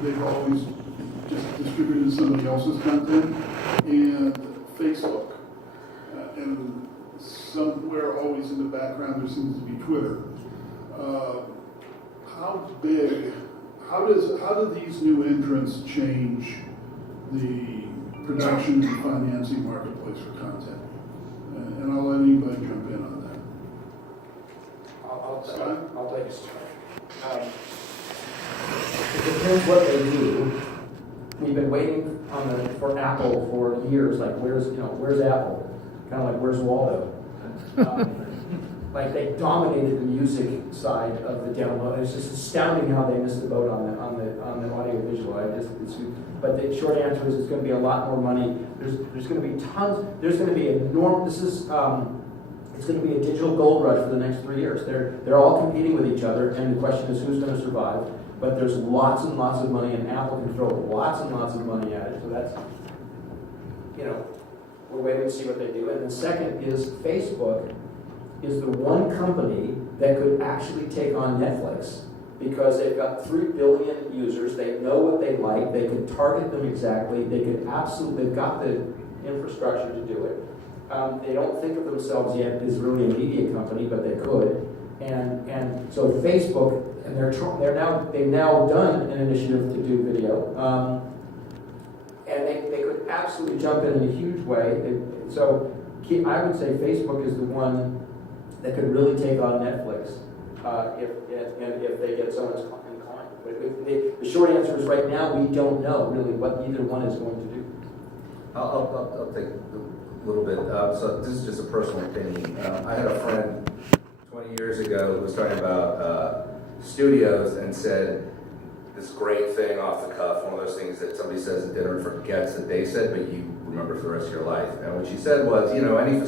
they've always just distributed somebody else's content, and Facebook. And somewhere always in the background there seems to be Twitter. How do these new entrants change the production and financing marketplace for content? And I'll let anybody jump in on that. I'll take a start. It depends what they do. We've been waiting for Apple for years. Like, where's Apple? Kind of like, where's Waldo? Like, they dominated the music side of the download. It's just astounding how they missed the boat on the audio visual. But the short answer is, it's going to be a lot more money. There's going to be tons. There's going to be enormous. It's going to be a digital gold rush for the next 3 years. They're all competing with each other, and the question is, who's going to survive? But there's lots and lots of money, and Apple can throw lots and lots of money at it. So that's, we're waiting to see what they do. And then second is, Facebook is the one company that could actually take on Netflix, because they've got 3 billion users. They know what they like. They can target them exactly. They've got the infrastructure to do it. They don't think of themselves yet as really a media company, but they could. And so Facebook, and they've now done an initiative to do video, and they could absolutely jump in a huge way. So I would say Facebook is the one that could really take on Netflix if they get so inclined. But the short answer is, right now we don't know really what either one is going to do. I'll take a little bit. So this is just a personal opinion. I had a friend 20 years ago who was talking about studios and said this great thing off the cuff, one of those things that somebody says at dinner and forgets that they said, but you remember for the rest of your life. And what she said was, any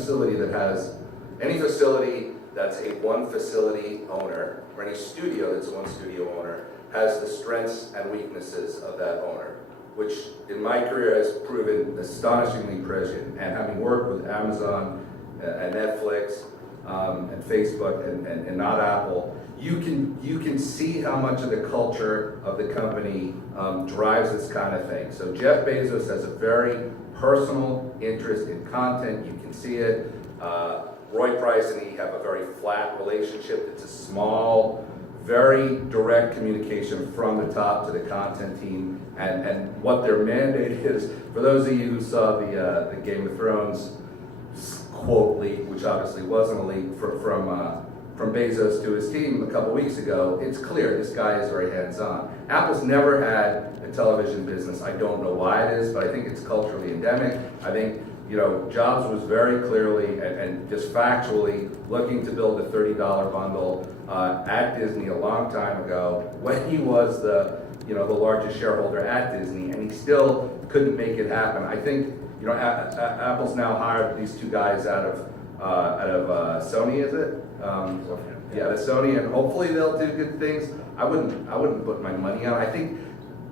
facility that's a one facility owner, or any studio that's a one studio owner, has the strengths and weaknesses of that owner, which in my career has proven astonishingly prescient. And having worked with Amazon and Netflix and Facebook and not Apple, you can see how much of the culture of the company drives this kind of thing. So Jeff Bezos has a very personal interest in content. You can see it. Roy Price and he have a very flat relationship. It's a small, very direct communication from the top to the content team. And what their mandate is, for those of you who saw the Game of Thrones quote leak, which obviously wasn't a leak from Bezos to his team a couple weeks ago, it's clear this guy is very hands-on. Apple's never had a television business. I don't know why it is, but I think it's culturally endemic. I think Jobs was very clearly and just factually looking to build a $30 bundle at Disney a long time ago when he was the largest shareholder at Disney, and he still couldn't make it happen. I think Apple's now hired these two guys out of Sony, is it? Yeah, the Sony, and hopefully they'll do good things. I wouldn't put my money on it. I think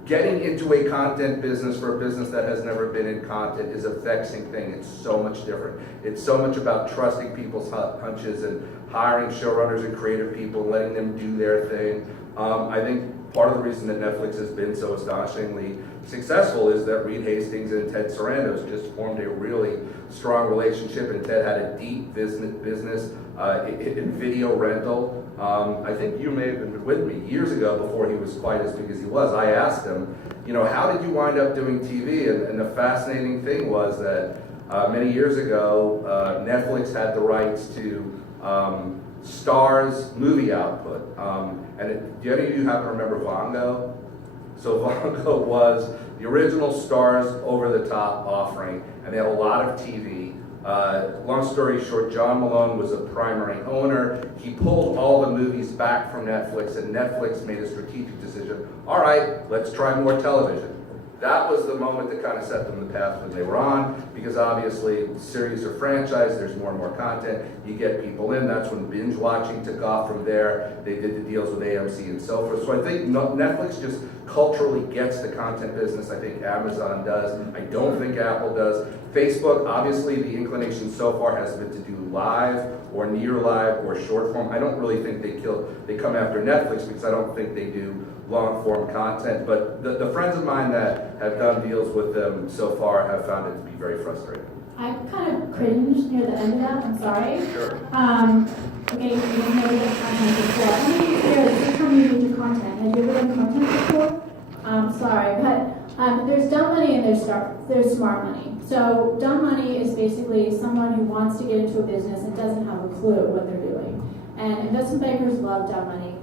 getting into a content business for a business that has never been in content is a vexing thing. It's so much different. It's so much about trusting people's hunches and hiring showrunners and creative people and letting them do their thing. I think part of the reason that Netflix has been so astonishingly successful is that Reed Hastings and Ted Sarandos just formed a really strong relationship, and Ted had a deep business in video rental. I think you may have been with me years ago before he was quite as big as he was. I asked him, how did you wind up doing TV? And the fascinating thing was that many years ago, Netflix had the rights to Starz movie output. Do any of you happen to remember Vongo? So Vongo was the original Starz over-the-top offering, and they had a lot of TV. Long story short, John Malone was a primary owner. He pulled all the movies back from Netflix, and Netflix made a strategic decision. All right, let's try more television. That was the moment that kind of set them the path when they were on, because obviously series are franchised, there's more and more content, you get people in. That's when binge watching took off from there. They did the deals with AMC and so forth. So I think Netflix just culturally gets the content business. I think Amazon does. I don't think Apple does. Facebook, obviously the inclination so far has been to do live or near live or short form. I don't really think they come after Netflix, because I don't think they do long-form content, but the friends of mine that have done deals with them so far have found it to be very frustrating. I kind of cringed near the end of that, I'm sorry. Sure. Okay, you didn't know that content before. Let me be clear, this is how you do content. Have you ever done content before? Sorry, but there's dumb money and there's smart money. So dumb money is basically someone who wants to get into a business and doesn't have a clue what they're doing. And investment bankers love dumb money.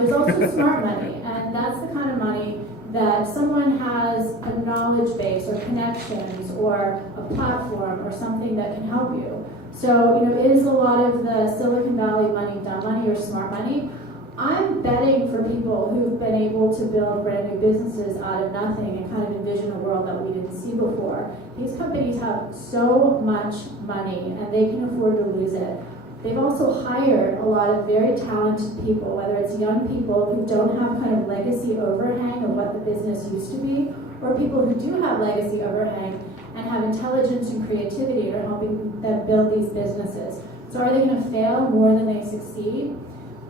There's also smart money, and that's the kind of money that someone has a knowledge base or connections or a platform or something that can help you. So, is a lot of the Silicon Valley money dumb money or smart money? I'm betting for people who've been able to build brand new businesses out of nothing and kind of envision a world that we didn't see before. These companies have so much money and they can afford to lose it. They've also hired a lot of very talented people, whether it's young people who don't have kind of legacy overhang of what the business used to be, or people who do have legacy overhang and have intelligence and creativity and are helping them build these businesses. So are they going to fail more than they succeed?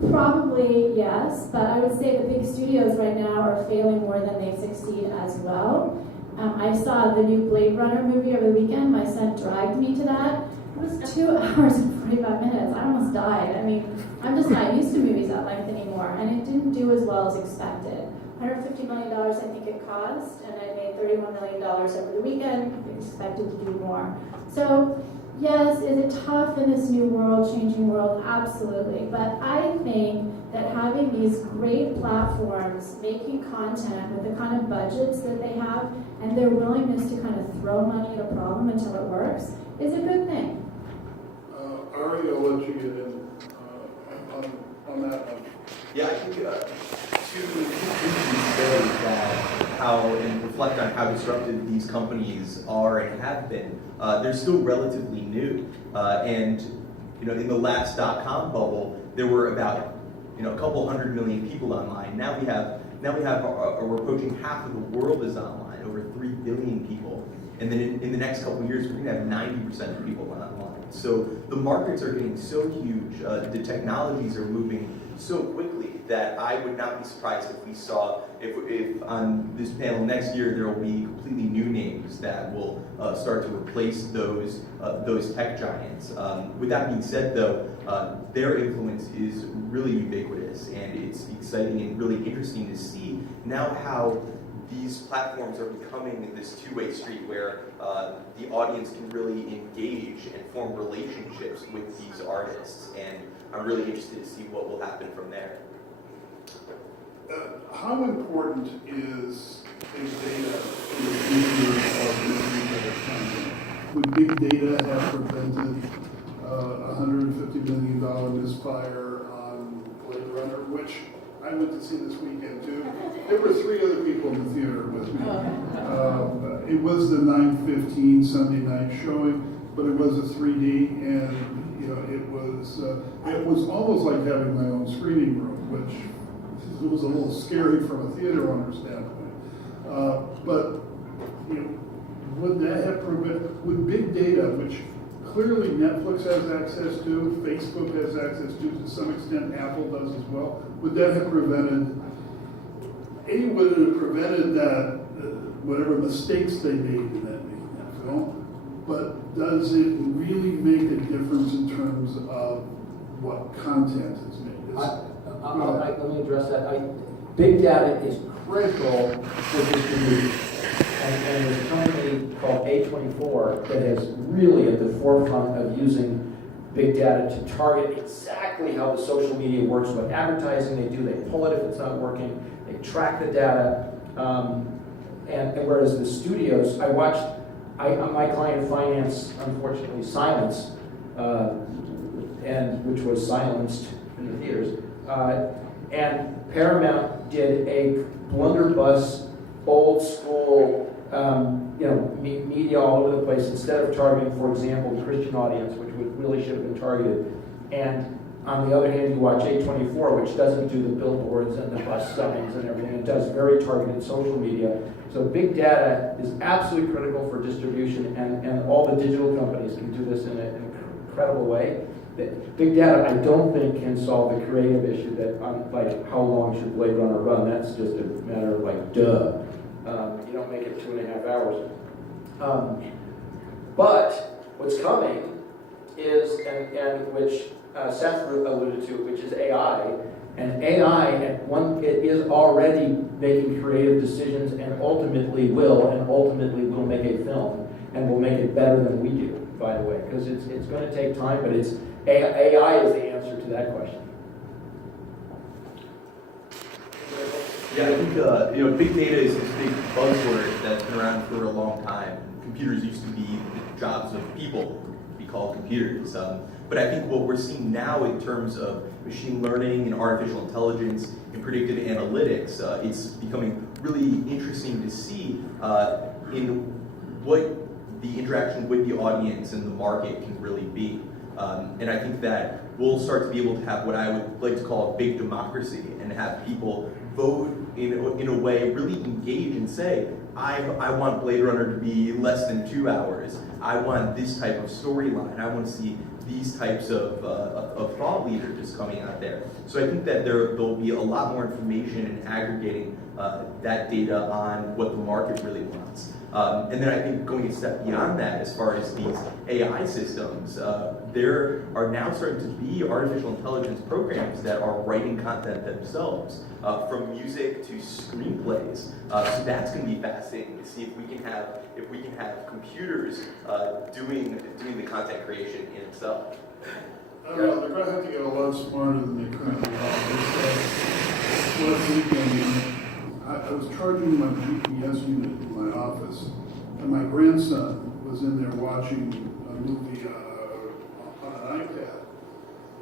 Probably yes, but I would say the big studios right now are failing more than they succeed as well. I saw the new Blade Runner movie over the weekend. My son dragged me to that. It was 2 hours and 45 minutes. I almost died. I mean, I'm just not used to movies that length anymore, and it didn't do as well as expected. $150 million I think it cost, and it made $31 million over the weekend. Expected to do more. So yes, is it tough in this new world, changing world? Absolutely. But I think that having these great platforms, making content with the kind of budgets that they have, and their willingness to kind of throw money at a problem until it works, is a good thing. Ari, I'll let you get in on that one. Yeah, I think to say that how and reflect on how disruptive these companies are and have been. They're still relatively new, and in the last .com bubble, there were about a couple 100 million people online. Now we have we're approaching half of the world is online, over 3 billion people, and then in the next couple of years, we're going to have 90% of people online. So the markets are getting so huge, the technologies are moving so quickly that I would not be surprised if we saw, if on this panel next year there will be completely new names that will start to replace those tech giants. With that being said though, their influence is really ubiquitous, and it's exciting and really interesting to see now how these platforms are becoming this two-way street where the audience can really engage and form relationships with these artists, and I'm really interested to see what will happen from there. How important is big data in the future of this content? Would big data have prevented a $150 million misfire on Blade Runner, which I went to see this weekend too. There were 3 other people in the theater with me. It was the 9:15 Sunday night showing, but it was a 3D, and it was almost like having my own screening room, which it was a little scary from a theater owner standpoint. But would that have would big data, which clearly Netflix has access to, Facebook has access to some extent Apple does as well, would that have prevented, would it have prevented that, whatever mistakes they made in that film, but does it really make a difference in terms of what content is made? Let me address that. Big data is critical for distribution. And there's a company called A24 that is really at the forefront of using big data to target exactly how the social media works, what advertising they do. They pull it if it's not working. They track the data. And whereas the studios, my client Finance, unfortunately, Silence, and which was silenced in the theaters. And Paramount did a blunderbuss, old school, media all over the place, instead of targeting, for example, the Christian audience, which really should have been targeted. And on the other hand, you watch A24, which doesn't do the billboards and the bus signs and everything. It does very targeted social media. So big data is absolutely critical for distribution, and all the digital companies can do this in an incredible way. Big data, I don't think can solve the creative issue that, like, how long should Blade Runner run? That's just a matter of like, duh. You don't make it 2.5 hours. But what's coming is, and which Seth alluded to, which is AI. And AI, it is already making creative decisions and ultimately will make a film and will make it better than we do, by the way, because it's going to take time, but AI is the answer to that question. Yeah, I think big data is this big buzzword that's been around for a long time. Computers used to be the jobs of people, be called computers. But I think what we're seeing now in terms of machine learning and artificial intelligence and predictive analytics, it's becoming really interesting to see in what the interaction with the audience and the market can really be. And I think that we'll start to be able to have what I would like to call a big democracy and have people vote in a way, really engage and say, I want Blade Runner to be less than 2 hours. I want this type of storyline. I want to see these types of thought leaders coming out there. So I think that there'll be a lot more information and aggregating that data on what the market really wants. And then I think going a step beyond that, as far as these AI systems, there are now starting to be artificial intelligence programs that are writing content themselves, from music to screenplays. So that's going to be fascinating to see if we can have computers doing the content creation in itself. I don't know, they're going to have to get a lot smarter than they currently are. Last weekend, I was charging my GPS unit in my office, and my grandson was in there watching a movie on an iPad.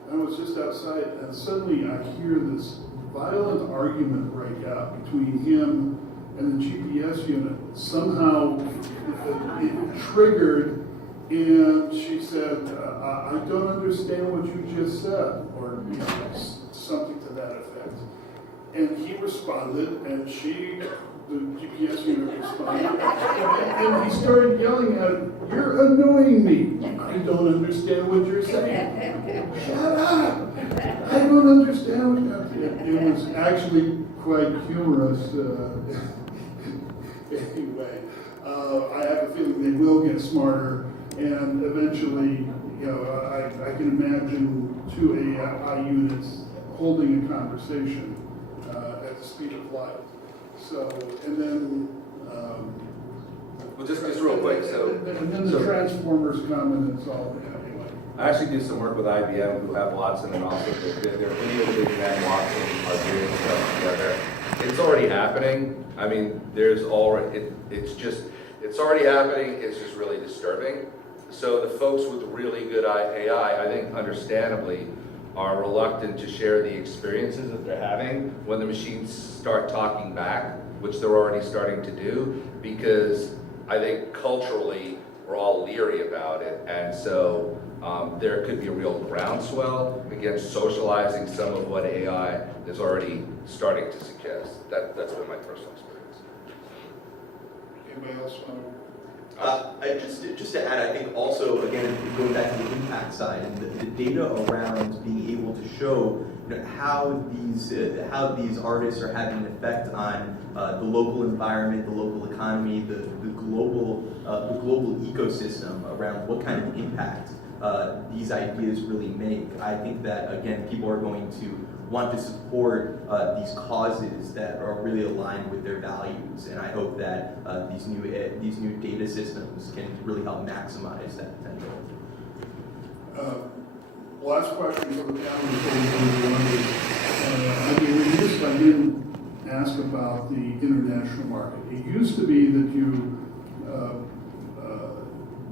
And I was just outside, and suddenly I hear this violent argument break out between him and the GPS unit. Somehow it triggered, and she said, I don't understand what you just said, or something to that effect. And he responded, and the GPS unit responded, and he started yelling at him, "You're annoying me. I don't understand what you're saying. Shut up. I don't understand what you're saying." It was actually quite humorous. Anyway, I have a feeling they will get smarter, and eventually, I can imagine 2 AI units holding a conversation at the speed of light. So, and then... Well, just real quick, And then the Transformers come and it's all, anyway. I actually do some work with IBM, who have Watson, and also their video big man Watson are doing stuff together. It's already happening. I mean, it's already happening. It's just really disturbing. So the folks with really good AI, I think, understandably, are reluctant to share the experiences that they're having when the machines start talking back, which they're already starting to do, because I think culturally we're all leery about it, and so there could be a real groundswell against socializing some of what AI is already starting to suggest. That's been my personal experience. Anybody else want to? Just to add, I think also, again, going back to the impact side and the data around being able to show how these artists are having an effect on the local environment, the local economy, the global ecosystem around what kind of impact these ideas really make. I think that, again, people are going to want to support these causes that are really aligned with their values, and I hope that these new data systems can really help maximize that potential. Last question for the panel before we go on. I'd be remiss if I didn't ask about the international market. It used to be that you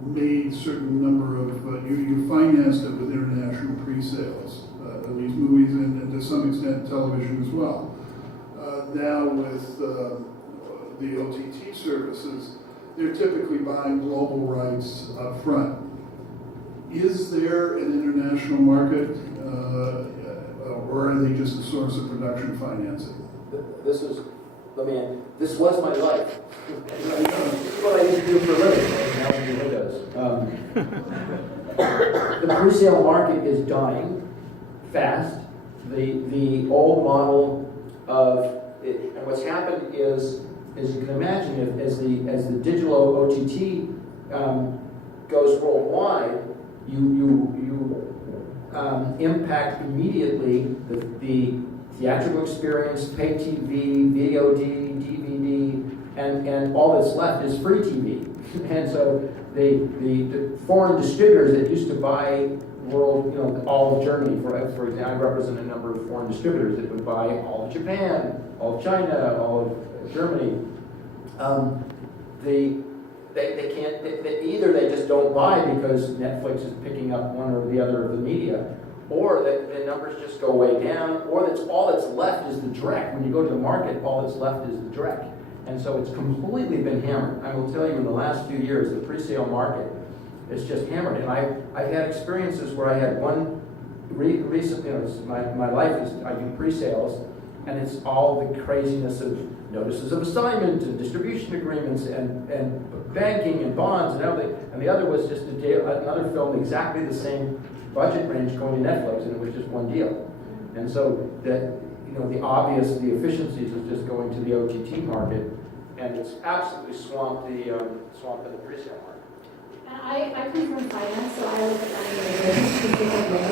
made certain number of, you financed it with international pre-sales. These movies and to some extent television as well. Now with the OTT services, they're typically buying global rights up front. Is there an international market, or are they just a source of production financing? This was my life. This is what I used to do for a living. Now I do windows. the pre-sale market is dying fast. The old model of it, and what's happened is, as you can imagine, as the digital OTT goes worldwide, you impact immediately the theatrical experience, pay TV, VOD, DVD, and all that's left is free TV. And so the foreign distributors that used to buy all of Germany, for example, I represent a number of foreign distributors that would buy all of Japan, all of China, all of Germany. They can't, either they just don't buy because Netflix is picking up one or the other of the media, or the numbers just go way down, or all that's left is the direct. When you go to the market, all that's left is the direct. And so it's completely been hammered. I will tell you, in the last few years, the pre-sale market is just hammered. And I've had experiences where I had one recent, my life is, I do pre-sales, and it's all the craziness of notices of assignment and distribution agreements and banking and bonds and everything. And the other was just another film, exactly the same budget range, going to Netflix, and it was just one deal. And so that, the efficiencies of just going to the OTT market, and it's absolutely swamped the pre-sale market. And I come from finance, so I look at money in a very specific way.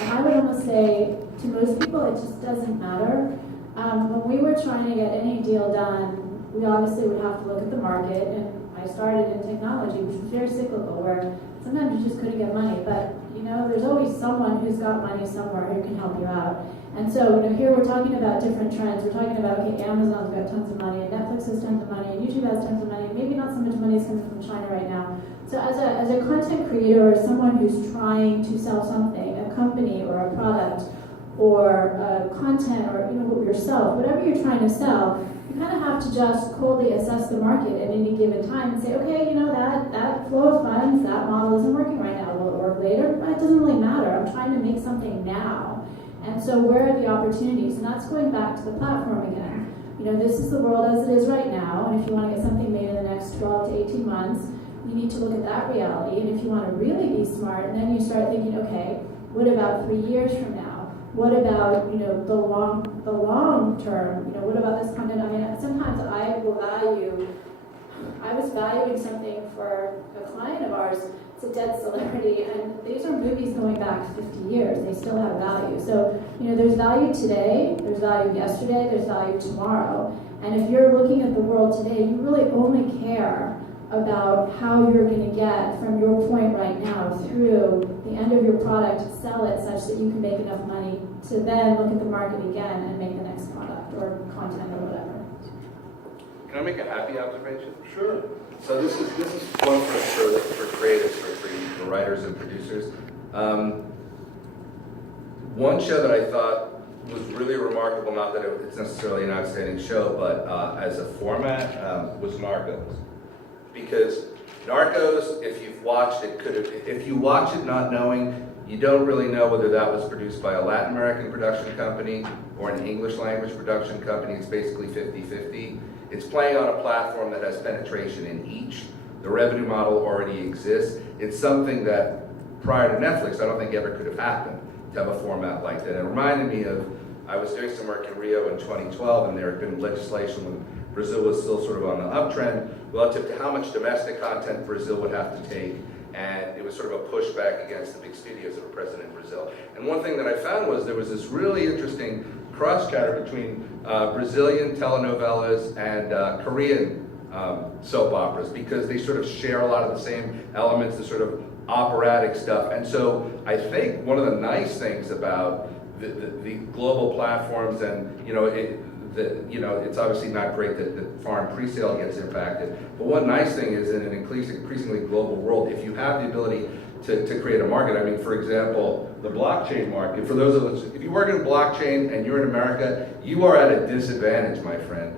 And I would almost say, to most people, it just doesn't matter. When we were trying to get any deal done, we obviously would have to look at the market, and I started in technology, which is very cyclical, where sometimes you just couldn't get money, but there's always someone who's got money somewhere who can help you out. And so, here we're talking about different trends. We're talking about, okay, Amazon's got tons of money, and Netflix has tons of money, and YouTube has tons of money, and maybe not so much money is coming from China right now. So as a content creator or someone who's trying to sell something, a company or a product or content or yourself, whatever you're trying to sell, you kind of have to just coldly assess the market at any given time and say, okay, that flow of funds, that model isn't working right now. Will it work later? But it doesn't really matter. I'm trying to make something now. And so where are the opportunities? And that's going back to the platform again. This is the world as it is right now, and if you want to get something made in the next 12 to 18 months, you need to look at that reality. And if you want to really be smart, then you start thinking, okay, what about 3 years from now? What about the long term? What about this content? I mean, sometimes I was valuing something for a client of ours. It's a dead celebrity, and these are movies going back 50 years. They still have value. So there's value today, there's value yesterday, there's value tomorrow. And if you're looking at the world today, you really only care about how you're going to get from your point right now through the end of your product, sell it such that you can make enough money to then look at the market again and make the next product or content or whatever. Can I make a happy observation? Sure. So this is one for creatives, for writers and producers. One show that I thought was really remarkable, not that it's necessarily an outstanding show, but as a format, was Narcos. Because Narcos, if you've watched it, if you watch it not knowing, you don't really know whether that was produced by a Latin American production company or an English language production company. It's basically 50-50. It's playing on a platform that has penetration in each. The revenue model already exists. It's something that prior to Netflix, I don't think ever could have happened to have a format like that. It reminded me of, I was doing some work in Rio in 2012, and there had been legislation when Brazil was still sort of on the uptrend relative to how much domestic content Brazil would have to take, and it was sort of a pushback against the big studios that were present in Brazil. And one thing that I found was there was this really interesting cross-chatter between Brazilian telenovelas and Korean soap operas, because they sort of share a lot of the same elements, the sort of operatic stuff. And so I think one of the nice things about the global platforms, and it's obviously not great that foreign pre-sale gets impacted, but one nice thing is, in an increasingly global world, if you have the ability to create a market. I mean, for example, the blockchain market, for those of us, if you work in blockchain and you're in America, you are at a disadvantage, my friend,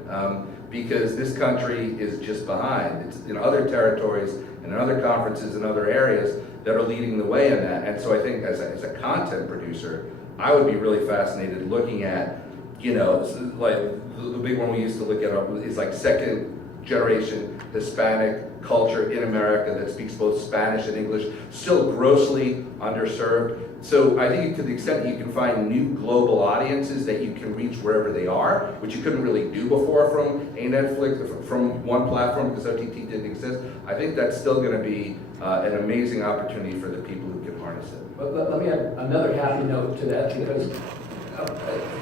because this country is just behind. It's in other territories and in other conferences and other areas that are leading the way in that. And so I think as a content producer, I would be really fascinated looking at, like the big one we used to look at is like second generation Hispanic culture in America that speaks both Spanish and English, still grossly underserved. So I think to the extent that you can find new global audiences that you can reach wherever they are, which you couldn't really do before from a Netflix, from one platform because OTT didn't exist, I think that's still going to be an amazing opportunity for the people who can harness it. But let me add another happy note to that, because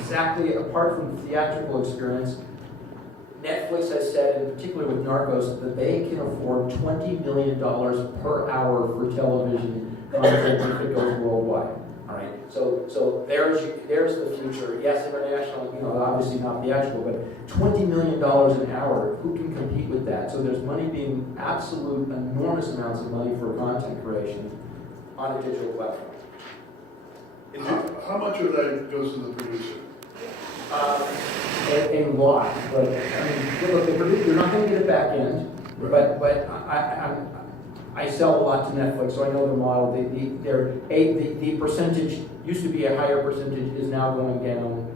exactly apart from the theatrical experience, Netflix has said, and particularly with Narcos, that they can afford $20 million per hour for television content if it goes worldwide. All right, so there's the future. Yes, international, obviously not theatrical, but $20 million an hour. Who can compete with that? So there's money being absolute enormous amounts of money for content creation on a digital platform. How much of that goes to the producer? A lot, but look, they're not going to get it back in. But I sell a lot to Netflix, so I know the model. The percentage used to be a higher percentage, is now going down.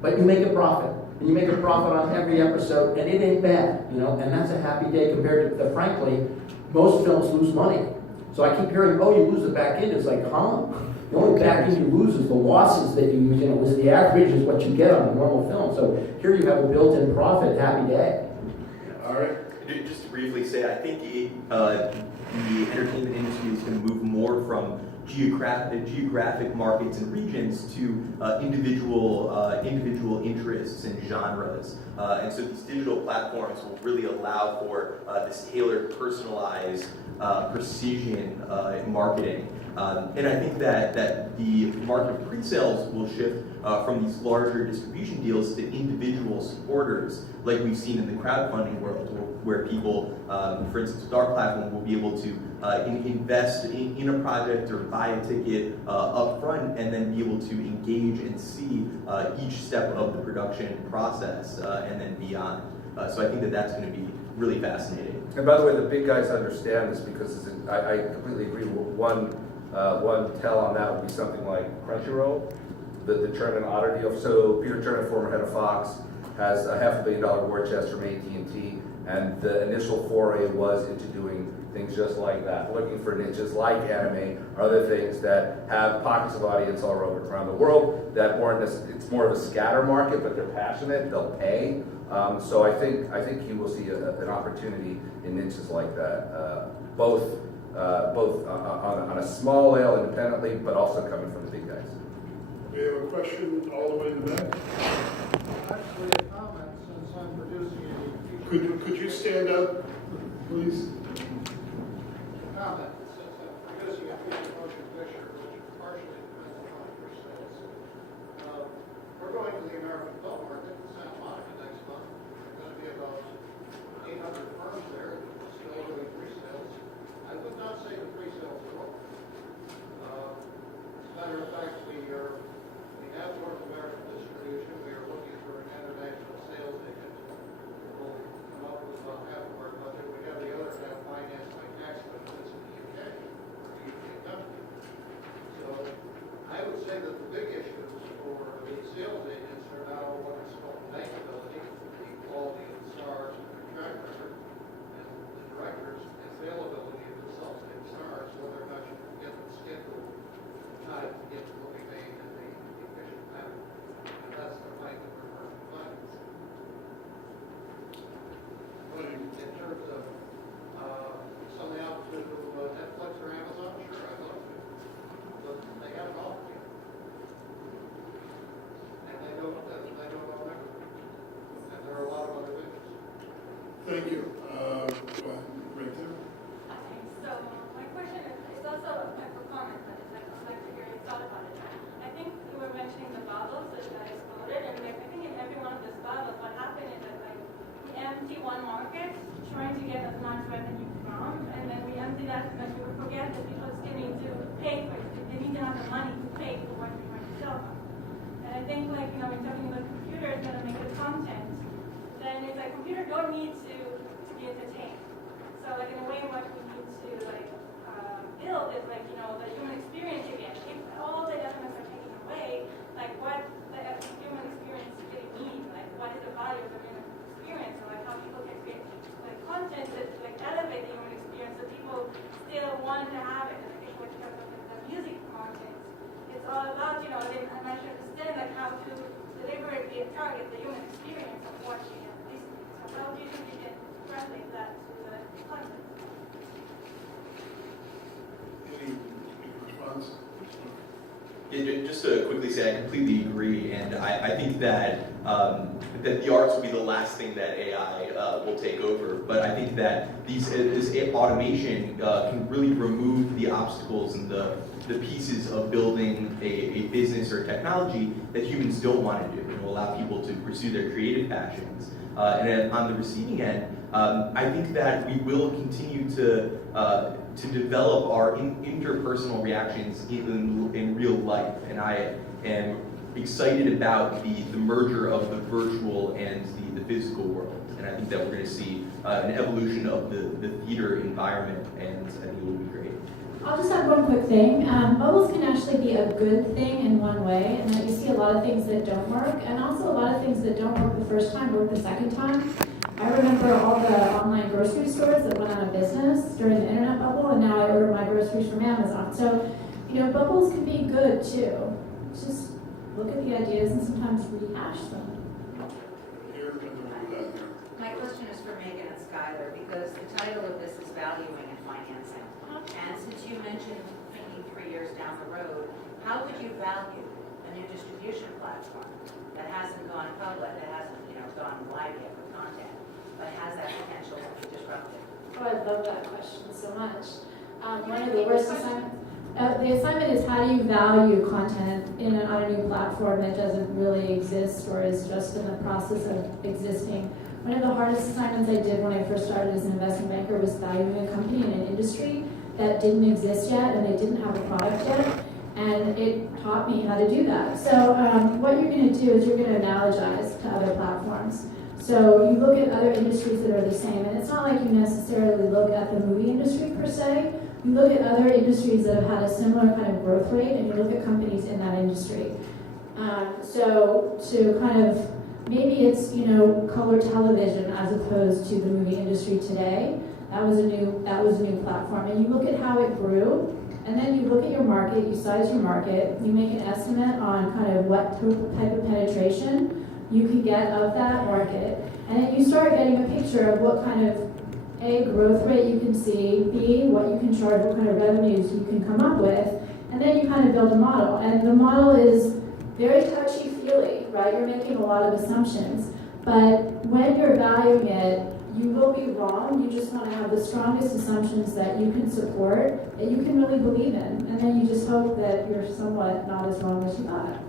But you make a profit, and you make a profit on every episode, and it ain't bad, and that's a happy day compared to, frankly, most films lose money. So I keep hearing, oh, you lose the back end. It's like, huh? The only back end you lose is the losses that you is the average is what you get on a normal film. So here you have a built-in profit, happy day. All right. Just to briefly say, I think the entertainment industry is going to move more from geographic markets and regions to individual interests and genres. And so these digital platforms will really allow for this tailored, personalized precision marketing. And I think that the market of pre-sales will shift from these larger distribution deals to individual supporters, like we've seen in the crowdfunding world, where people, for instance, with our platform, will be able to invest in a project or buy a ticket up front, and then be able to engage and see each step of the production process and then beyond. So I think that that's going to be really fascinating. And by the way, the big guys understand this because I completely agree. One tell on that would be something like Crunchyroll, the Turner Otter deal. So Peter Turner, former head of Fox, has a $500 million war chest from AT&T, and the initial foray was into doing things just like that, looking for niches like anime or other things that have pockets of audience all around the world that weren't. It's more of a scatter market, but they're passionate. They'll pay. So I think you will see an opportunity in niches like that, both on a small level independently, but also coming from the big guys. We have a question all the way in the back. Actually, a comment, since I'm producing a Could you stand up, please? comment, since I'm producing a feature motion picture, which partially depends upon your sales. We're going to the American Film Market in Santa Monica next month. There's going to be about 800 firms there still doing pre-sales. I would not say the pre-sales are over. As a matter of fact, we have North American distribution. We are looking for an international sales agent. We'll come up with about half of our budget. We have the other half financed by tax benefits in the UK, or the UK company. So I would say that the big issues for the sales agents are now what is called bankability, the quality of the stars and their track record, and the directors' availability of the self-tape stars, whether or not you can get them scheduled in time to get what we made in the efficient manner. And that's the fight that we're trying to find. In terms of some of the opportunities with Netflix or Amazon, sure, I'd love to. But they haven't offered yet. And they don't own everything. And there are a lot of other things. Thank you. Go ahead, right there. Okay, so my question is also a type of comment, but I'd like to hear your thought about it. I think you were mentioning the bubbles that exploded, and I think in every one of these bubbles, what happened is that we empty one market, trying to get as much revenue from, and then we empty that, but we forget that people still need to pay for it. They need to have the money to pay for what we're trying to sell them. And I think, we're talking about computers that are making content, then it's like computers don't need to be entertained. So in a way, what we need to build is the human experience again. If all the elements are taken away, what the human experience really means, what is the value of the human experience, or how people get target the human experience of watching and listening. So how do you think you can translate that to the content? Any response? Yeah, just to quickly say, I completely agree, and I think that that the arts will be the last thing that AI will take over. But I think that this automation can really remove the obstacles and the pieces of building a business or technology that humans don't want to do, and will allow people to pursue their creative passions. And on the receiving end, I think that we will continue to develop our interpersonal reactions in real life. And I am excited about the merger of the virtual and the physical world. And I think that we're going to see an evolution of the theater environment, and I think it will be great. I'll just add one quick thing. Bubbles can actually be a good thing in one way, and that you see a lot of things that don't work, and also a lot of things that don't work the first time work the second time. I remember all the online grocery stores that went out of business during the internet bubble, and now I order my groceries from Amazon. So, bubbles can be good too. Just look at the ideas and sometimes rehash them. Here, and then we'll go down here. My question is for Megan and Skylar, because the title of this is Valuing and Financing. And since you mentioned thinking 3 years down the road, how would you value a new distribution platform that hasn't gone public, that hasn't gone live yet with content, but has that potential to be disruptive? Oh, I love that question so much. One of the worst assignments. The assignment is how do you value content on a new platform that doesn't really exist or is just in the process of existing. One of the hardest assignments I did when I first started as an investment banker was valuing a company in an industry that didn't exist yet and they didn't have a product yet. And it taught me how to do that. So what you're going to do is you're going to analogize to other platforms. So you look at other industries that are the same, and it's not like you necessarily look at the movie industry per se. You look at other industries that have had a similar kind of growth rate, and you look at companies in that industry. So to kind of, maybe it's color television as opposed to the movie industry today. That was a new platform, and you look at how it grew. And then you look at your market, you size your market, you make an estimate on kind of what type of penetration you can get of that market. And then you start getting a picture of what kind of A, growth rate you can see, B, what you can charge, what kind of revenues you can come up with, and then you kind of build a model. And the model is very touchy-feely, right? You're making a lot of assumptions. But when you're valuing it, you will be wrong. You just want to have the strongest assumptions that you can support, that you can really believe in. And then you just hope that you're somewhat not as wrong as you thought.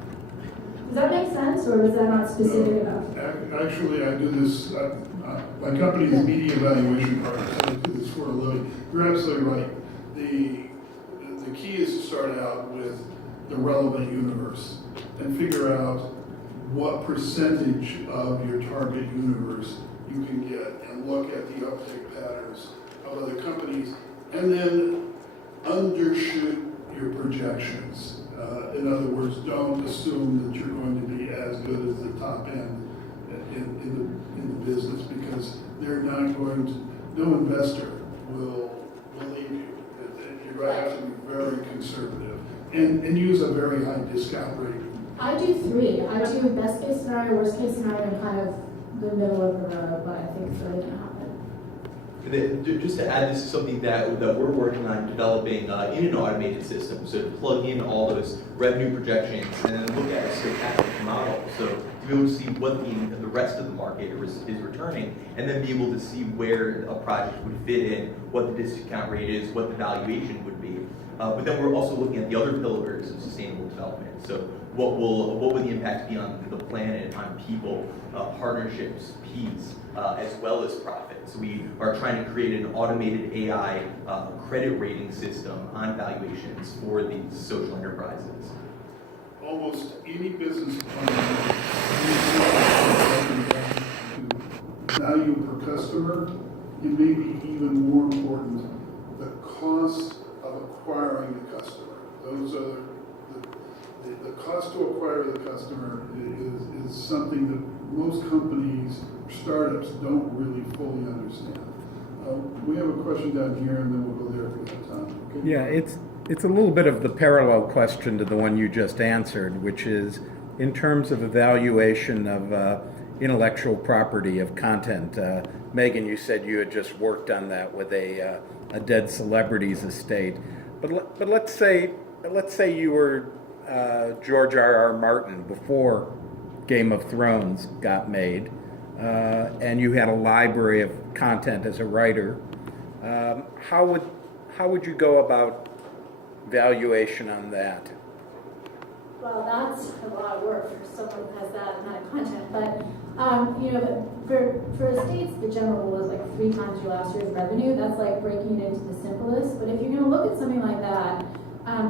Does that make sense, or was that not specific enough? Actually, I do this, my company is Media Evaluation Partners, I do this for a living. You're absolutely right. The key is to start out with the relevant universe and figure out what percentage of your target universe you can get, and look at the uptake patterns of other companies, and then undershoot your projections. In other words, don't assume that you're going to be as good as the top end in the business, because they're not going to, no investor will believe you. You're going to have to be very conservative and use a very high discount rate. I do three. I do best case scenario, worst case scenario, and kind of the middle of the road, but I think it's really going to happen. And then, just to add, this is something that we're working on developing in an automated system. So to plug in all those revenue projections and then look at a stochastic model. So to be able to see what the rest of the market is returning, and then be able to see where a project would fit in, what the discount rate is, what the valuation would be. But then we're also looking at the other pillars of sustainable development. So what will the impact be on the planet, on people, partnerships, peace, as well as profit. So we are trying to create an automated AI credit rating system on valuations for these social enterprises. Almost any business plan value per customer, and maybe even more important, the cost of acquiring the customer. Those are the cost to acquire the customer is something that most companies, startups, don't really fully understand. We have a question down here, and then we'll go there if we have time. Okay? Yeah, it's a little bit of the parallel question to the one you just answered, which is, in terms of evaluation of intellectual property of content. Megan, you said you had just worked on that with a dead celebrity's estate. But let's say you were George R.R. Martin before Game of Thrones got made, and you had a library of content as a writer. How would you go about valuation on that? Well, that's a lot of work for someone who has that amount of content, but for estates, the general rule is like 3 times your last year's revenue. That's like breaking it into the simplest. But if you're going to look at something like that,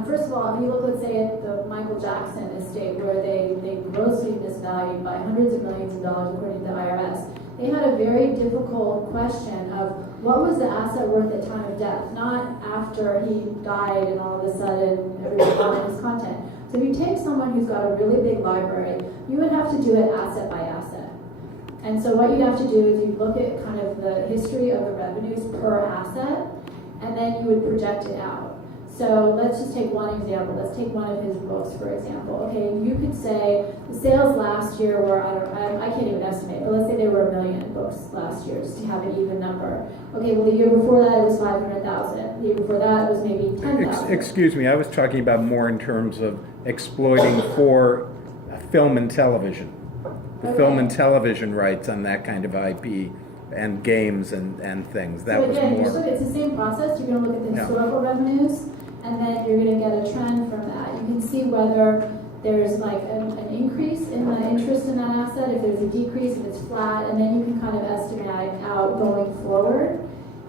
first of all, if you look, let's say, at the Michael Jackson estate, where they grossly misvalued by hundreds of millions of dollars according to the IRS, they had a very difficult question of what was the asset worth at time of death, not after he died and all of a sudden everyone bought his content. So if you take someone who's got a really big library, you would have to do it asset by asset. And so what you'd have to do is you look at kind of the history of the revenues per asset, and then you would project it out. So let's just take one example. Let's take one of his books, for example. Okay, you could say the sales last year were, I can't even estimate, but let's say there were 1 million books last year, just to have an even number. Okay, well, the year before that it was 500,000. The year before that it was maybe 10,000. Excuse me, I was talking about more in terms of exploiting for film and television. The film and television rights on that kind of IP and games and things. That so again, was more. It's the same process. You're going to look at the historical revenues, and then you're going to get a trend from that. You can see whether there's like an increase in the interest in that asset, if there's a decrease, if it's flat, and then you can kind of estimate out going forward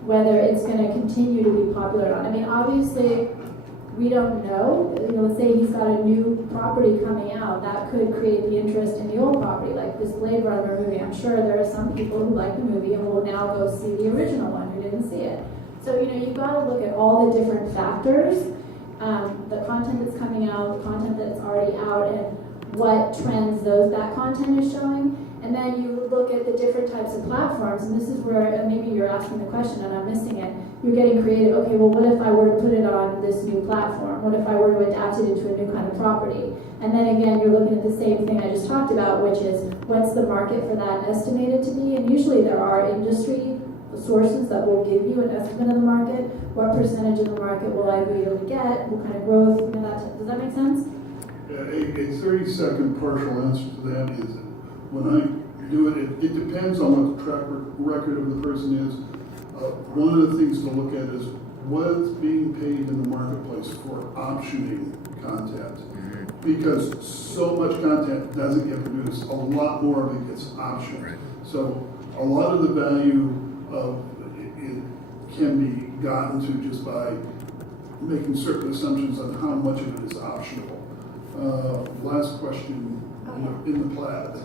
whether it's going to continue to be popular or not. I mean, obviously, we don't know. Let's say he's got a new property coming out, that could create the interest in the old property, like this Blade Runner movie. I'm sure there are some people who like the movie and will now go see the original one who didn't see it. So, you've got to look at all the different factors, the content that's coming out, the content that's already out, and what trends that content is showing. And then you look at the different types of platforms, and this is where maybe you're asking the question and I'm missing it. You're getting creative. Okay, well, what if I were to put it on this new platform? What if I were to adapt it into a new kind of property? And then again, you're looking at the same thing I just talked about, which is what's the market for that estimated to be? And usually there are industry sources that will give you an estimate of the market. What percentage of the market will I be able to get? What kind of growth? Does that make sense? A 30-second partial answer to that is that when I do it, it depends on what the track record of the person is. One of the things to look at is what's being paid in the marketplace for optioning content. Because so much content doesn't get produced, a lot more of it gets optioned. Right. So a lot of the value of it can be gotten to just by making certain assumptions on how much of it is optionable. Last question in the plat.